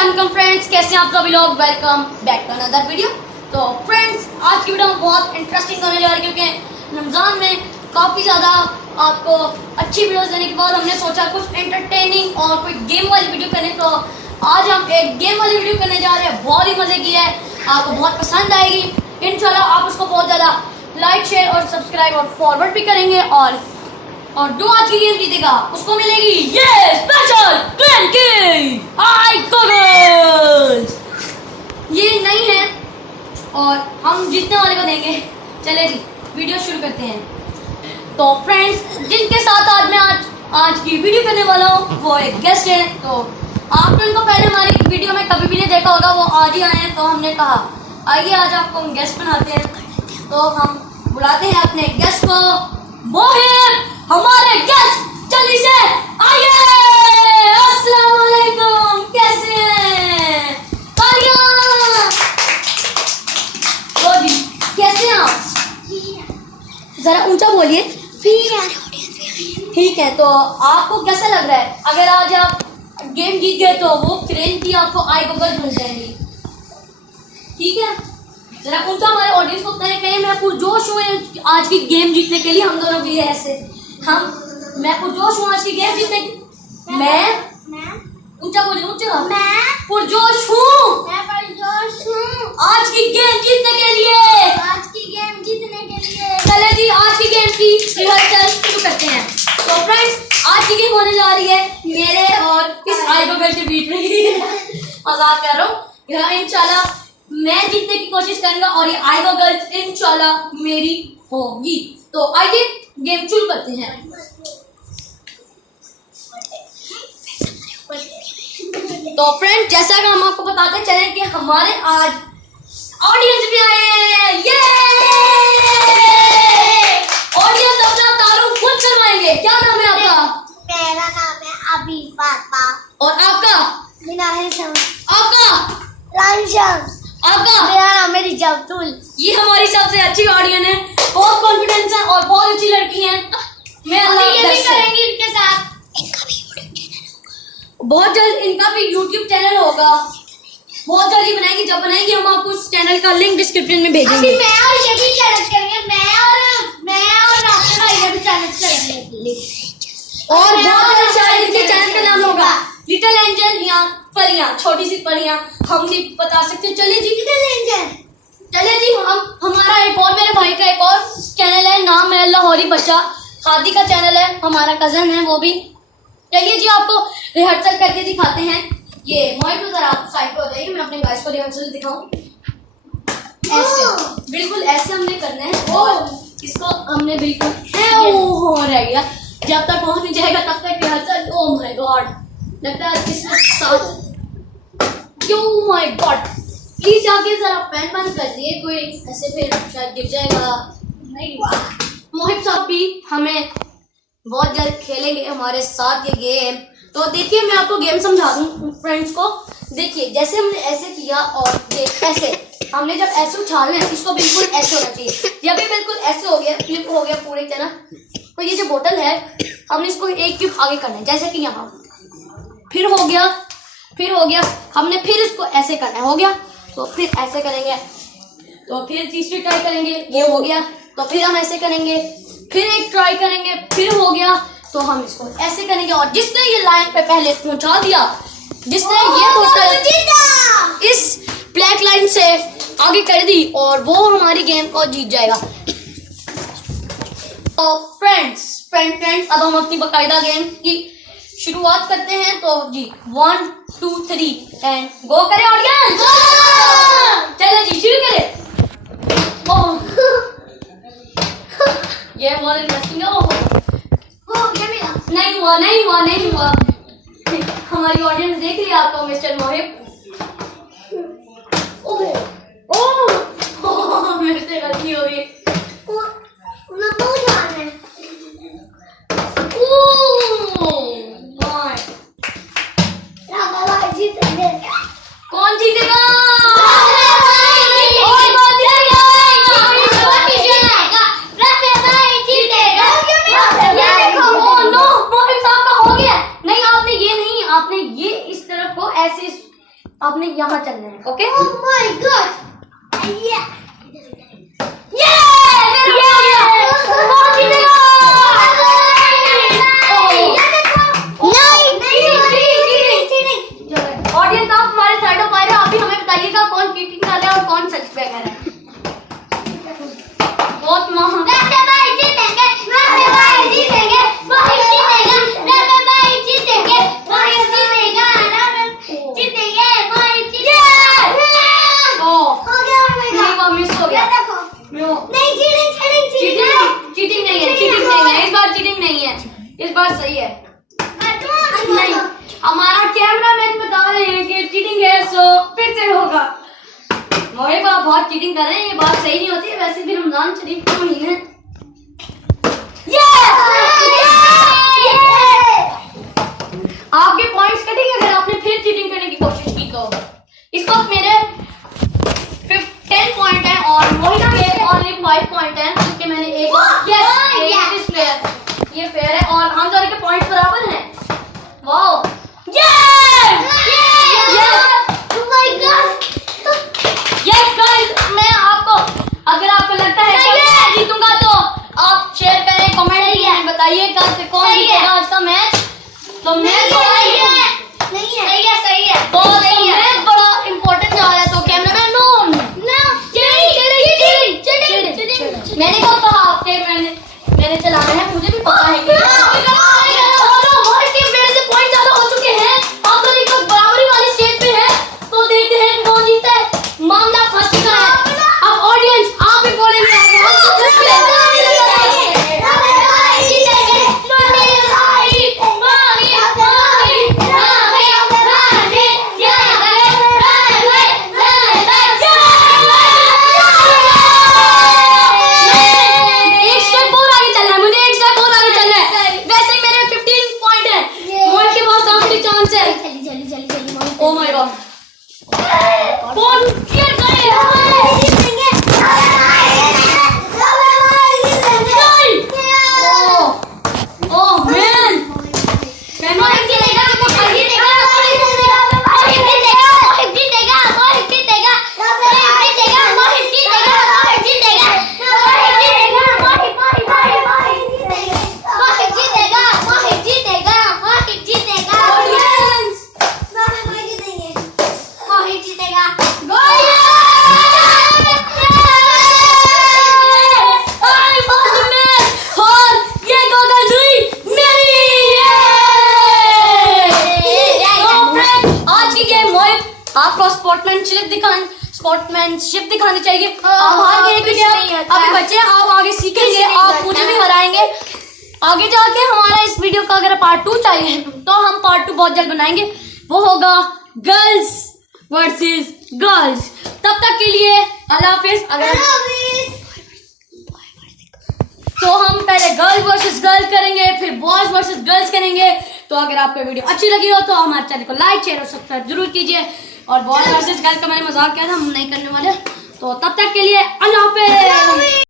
अस्सलाम फ्रेंड्स, कैसे हैं आप सभी लोग। Welcome back to another video. तो फ्रेंड्स, आज की वीडियो बहुत इंटरेस्टिंग होने जा रही है क्योंकि रमज़ान में काफ़ी ज़्यादा आपको अच्छी वीडियोस देने के बाद हमने सोचा कुछ एंटरटेनिंग और कोई गेम वाली वीडियो करें। तो आज हम एक गेम वाली वीडियो करने जा रहे हैं। बहुत ही मज़े की है, आपको बहुत पसंद आएगी इंशाल्लाह। आप उसको बहुत ज़्यादा लाइक, शेयर और सब्सक्राइब और फॉरवर्ड भी करेंगे और जो आज की गेम जीतेगा उसको मिलेगी ये स्पेशल 10K हाई गॉगल्स। ये नहीं है और हम जीतने वाले को देंगे। चले जी, वीडियो शुरू करते हैं। तो फ्रेंड्स, जिनके साथ आज की वीडियो करने वाला हूँ वो एक गेस्ट है। तो आपने उनको पहले हमारी वीडियो में कभी भी नहीं देखा होगा, वो आज ही आए हैं। तो हमने कहा आइए आज आपको हम गेस्ट बनाते हैं। तो हम बुलाते हैं अपने गेस्ट को। मोहिब हमारे गेस्ट, जल्दी से आइए। अस्सलाम वालेकुम, कैसे हैं? तो जी कैसे हैं आप? जरा ऊंचा बोलिए। ठीक है। तो आपको कैसा लग रहा है? अगर आज आप गेम जीत गए तो वो क्रेन की आपको आई गॉगल्स मिल जाएंगी। ठीक है, जरा ऊंचा हमारे ऑडियंस को कहें मैं पुरजोश हूँ आज की गेम जीतने के लिए। हम दोनों के लिए ऐसे मैं पुरजोश हूँ आज की गेम जीतने की। मैं ऊंचा बोलिए, ऊंचा। मैं पुरजोश हूँ आज की गेम जीतने के लिए। चले जी, आज की गेम की रिहर्सल शुरू करते हैं। तो फ्रेंड्स, आज की गेम होने जा रही है मेरे और इस आई गॉगल के बीच में। मजाक कर रहा हूँ। इंशाल्लाह मैं जीतने की कोशिश करूंगा और ये आई गॉगल्स इंशाल्लाह मेरी होगी। तो आइए गेम शुरू करते हैं। तो फ्रेंड, जैसा कि हम आपको बताते चले कि हमारे आज ऑडियंस भी आए हैं। ये ऑडियंस अपना तारुफ खुद करवाएंगे। क्या नाम है आपका? मेरा नाम है अभी पापा। और आपका? आपका? आपका? मेरा नाम है रिजवातुल। ये हमारी सबसे अच्छी ऑडियंस है, बहुत कॉन्फिडेंस है और बहुत अच्छी लड़की है। मैं ये भी करेंगी इनके साथ। बहुत जल्द इनका भी YouTube चैनल होगा, बहुत जल्दी बनाएंगे। जब बनाएंगे हम आपको उस चैनल का लिंक डिस्क्रिप्शन में भेजेंगे। अभी मैं और ये भी चैलेंज करेंगे। मैं और रास्ते भाई ये भी चैलेंज करेंगे। और बहुत जल्द शायद इनके चैनल का नाम होगा लिटिल एंजल या परियां, छोटी सी परियां। हम नहीं बता सकते। चलिए जी, चले जी, हम हमारा एक और मेरे भाई का एक और चैनल है, नाम है लाहौरी बच्चा। हादी का चैनल है, हमारा कजन है वो भी। चलिए जी, आपको रिहर्सल करके दिखाते हैं। ये मोहिब जरा आप साइड पे हो जाइए, मैं अपने गाइस को रिहर्सल दिखाऊं। ऐसे बिल्कुल ऐसे हमने करना है और इसको हमने बिल्कुल हो रह गया। जब तक पहुंच नहीं जाएगा तब तक रिहर्सल। ओ माय गॉड, लगता है इसके साथ। ओ माय गॉड, प्लीज जाके जरा फैन बंद कर दिए, कोई ऐसे फिर शायद गिर जाएगा। नहीं, मोहिब साहब भी हमें बहुत जल्द खेलेंगे हमारे साथ ये गेम। तो देखिए, मैं आपको गेम समझा दूं फ्रेंड्स को। देखिए, जैसे हमने ऐसे किया और ये ऐसे हमने जब ऐसे उछालना है, इसको बिल्कुल ऐसे होना चाहिए। जब भी बिल्कुल ऐसे हो गया, फ्लिप हो गया पूरी तरह, तो ये जो बोतल है हमने इसको एक क्यूब आगे करना है, जैसे कि यहाँ। फिर हो गया, हमने फिर इसको ऐसे करना है, हो गया। तो फिर ऐसे करेंगे, तो फिर तीसरी ट्राई करेंगे, ये हो गया। तो फिर हम ऐसे करेंगे, फिर एक ट्राई करेंगे, फिर हो गया। तो हम इसको ऐसे करेंगे और जिसने ये लाइन पे पहले पहुंचा दिया, जिसने ये बोतल इस ब्लैक लाइन से आगे कर दी, और वो हमारी गेम को जीत जाएगा। तो फ्रेंड्स, अब हम अपनी बाकायदा गेम की शुरुआत करते हैं। तो जी 1 2 3 एंड गो करें ऑडियंस। चलो जी, शुरू करें। ये बहुत इंटरेस्टिंग है। नहीं हुआ। हमारी ऑडियंस देख लिया आपको मिस्टर मोहिब। मेरे से गलती हो गई। कौन जीतेगा? आपने ये इस तरफ को ऐसे आपने यहाँ चलना है, okay? Oh my God! Yeah! Audience आप हमारे साइड ऑफ आ रहे हो, अभी हमें बताइएगा कौन चीटिंग कर रहा है और कौन सच पे कर रहा है। बहुत महंगा मिस हो गया। चीटिंग नहीं है, चीटिंग नहीं है, इस बार चीटिंग नहीं है, इस बार सही है। नहीं, हमारा कैमरामैन बता रहे हैं कि चीटिंग है, सो फिर से होगा। मोहिब आप बहुत चीटिंग कर रहे हैं, ये बात सही नहीं होती है। वैसे भी रमजान शरीफ का महीना है। आपके पॉइंट्स कटेंगे अगर आपने फिर चीटिंग करने की कोशिश की तो। इस वक्त मेरे 10 पॉइंट है और मोहिना के ओनली 5 पॉइंट है, क्योंकि मैंने एक ये फेयर है और हम दोनों के पॉइंट्स बराबर हैं। वाओ, मैं आपको, अगर आपको लगता है कि मैं जीतूंगा तो आप शेयर करें, कमेंट में बताइए कल कौन जीतेगा आज का मैच। तो मैच बड़ा इम्पोर्टेंट जा रहा है, तो कैमरामैन मैंने कब कहा आपके मैंने चलाना है, मुझे भी पता है कि मेरे से पॉइंट ज्यादा हो चुके हैं। आप दोनों को बराबरी वाली स्टेज पे है, तो देखते हैं कौन जीतता है। मामला फंस चुका है। अब ऑडियंस आप ही बोलेंगे। Oh my God! कौन क्लियर आपको स्पोर्ट्समैनशिप दिखानी चाहिए। आप हार गए क्योंकि अभी बच्चे, आप आगे सीखेंगे, आप मुझे भी हराएंगे। आगे जाके हमारा इस वीडियो का अगर पार्ट 2 चाहिए तो हम पार्ट 2 बहुत जल्द बनाएंगे, वो होगा गर्ल्स वर्सेस गर्ल्स। तब तक के लिए अल्लाह हाफिज। अगर तो हम पहले गर्ल वर्सेस गर्ल करेंगे, फिर बॉयज वर्सेस गर्ल्स करेंगे। तो अगर आपको वीडियो अच्छी लगी हो तो हमारे चैनल को लाइक शेयर और सब्सक्राइब जरूर कीजिए। और बॉयज वर्सेस गर्ल्स का मैंने मजाक किया था, हम नहीं करने वाले। तो तब तक के लिए अल्लाह हाफिज।